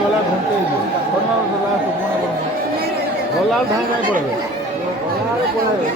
গলা ঘুরতে গলার ধারণায় পড়বে গলার পড়বে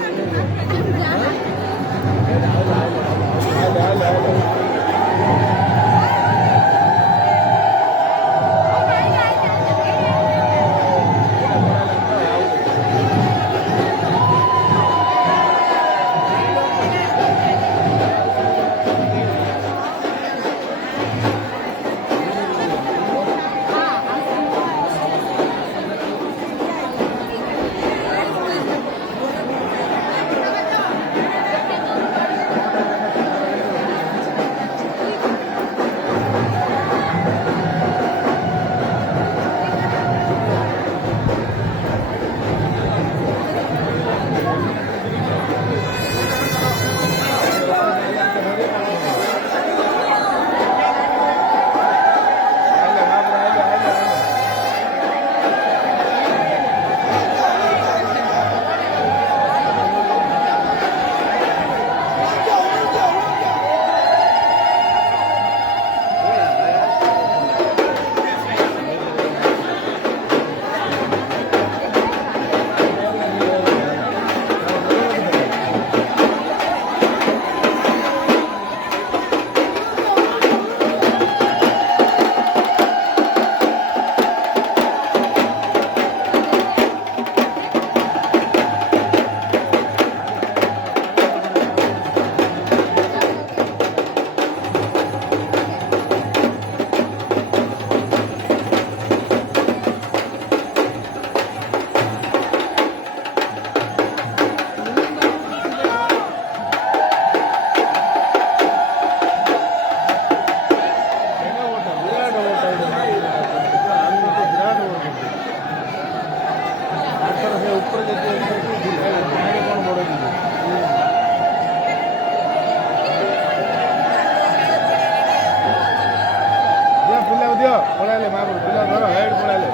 पढ़ाले माँ पिला धर हेड पढ़ाले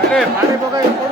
अरे पानी पकाई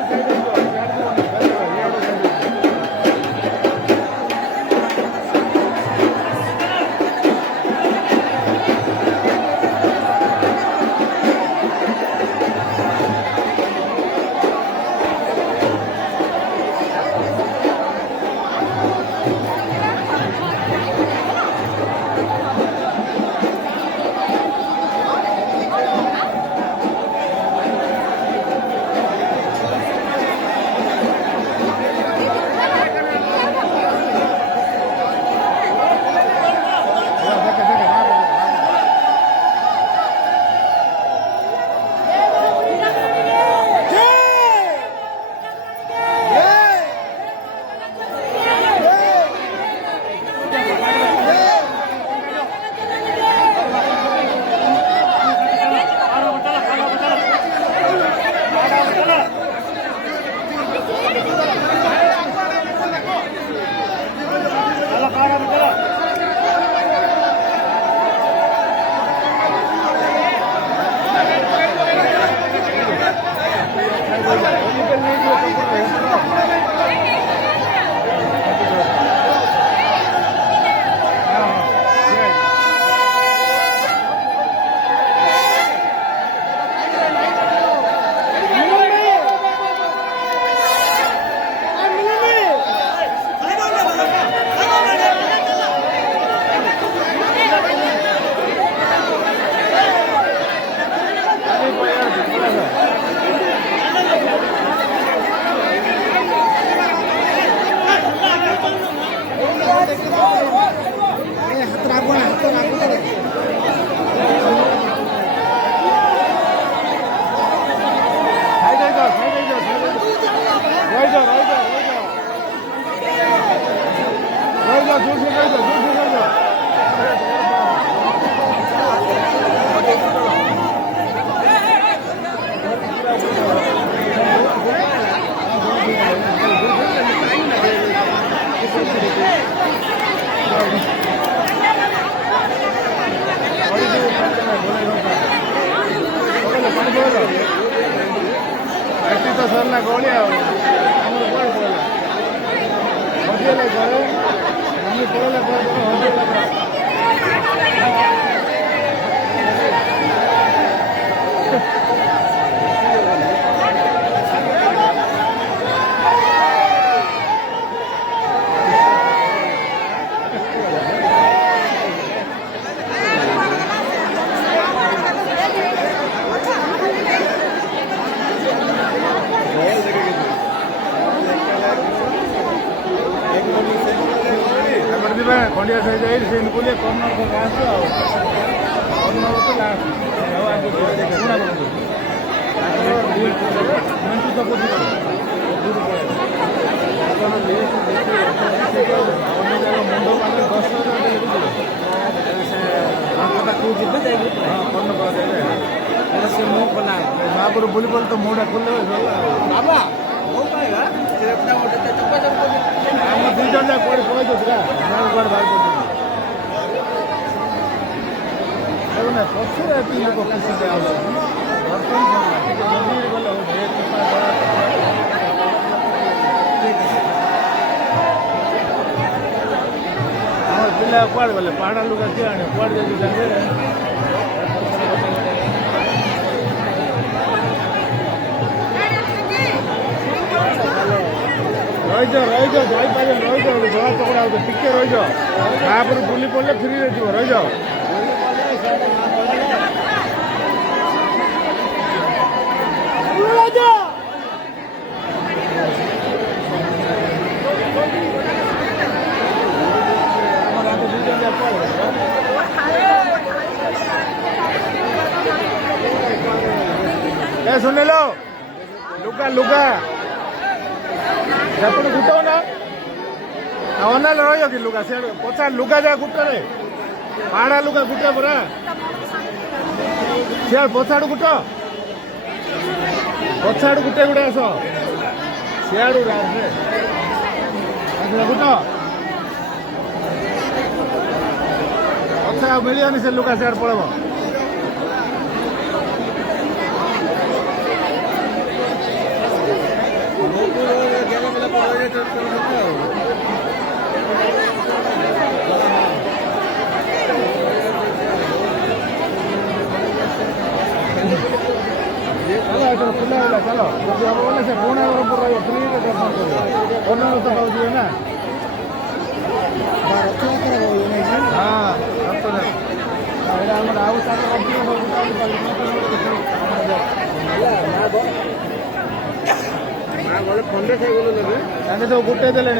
ना गौली आओ हमर बड़ पड़ला होटेल घरे हम पड़ला होटेल खंडिया साइज से बोलिए कर्नल को लास्ट कर्नल तो लास्ट बुली बोल तो मुड़ा खोल बाबा दुई जन जाक पड़े पड़े बाहर कर पक्षर एति लोक खुशी पिला कुआड़े गले पहाड़ा लुगा किए आने कुआड़े रही जापार रही जगह पकड़ा टिके रही तापर बुली पड़े फ्री रही जाओ सुन लो लुका लुका जापड़ गुटो ना अनाल रही कि लुका से पचा लुका जा गुटरे पाड़ा लुका गुटे परा सियाड़ पछाड़ू गुट पछाड़ू गुटे गुटे आस सियाड़ू गुट पछा मिलियनी से लुका सियाड़ पड़ब चलो चलो से पुणे फ्री ना हाँ खंडे सब गुटे देले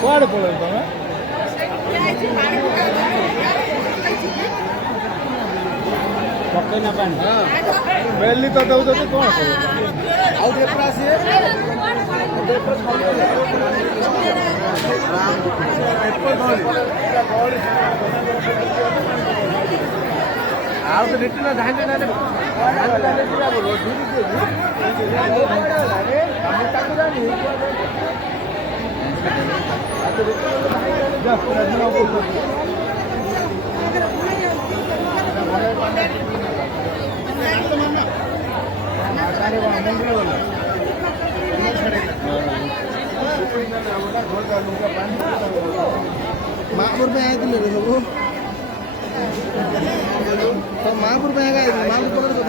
कुआड़े पड़े तुम पकई ना पानी बेली तो दौद कौन ଆଉ ତ ରିଟର୍ନ ଧାନ महापुर में आए थे सब तो महापुर में आएगा महापुर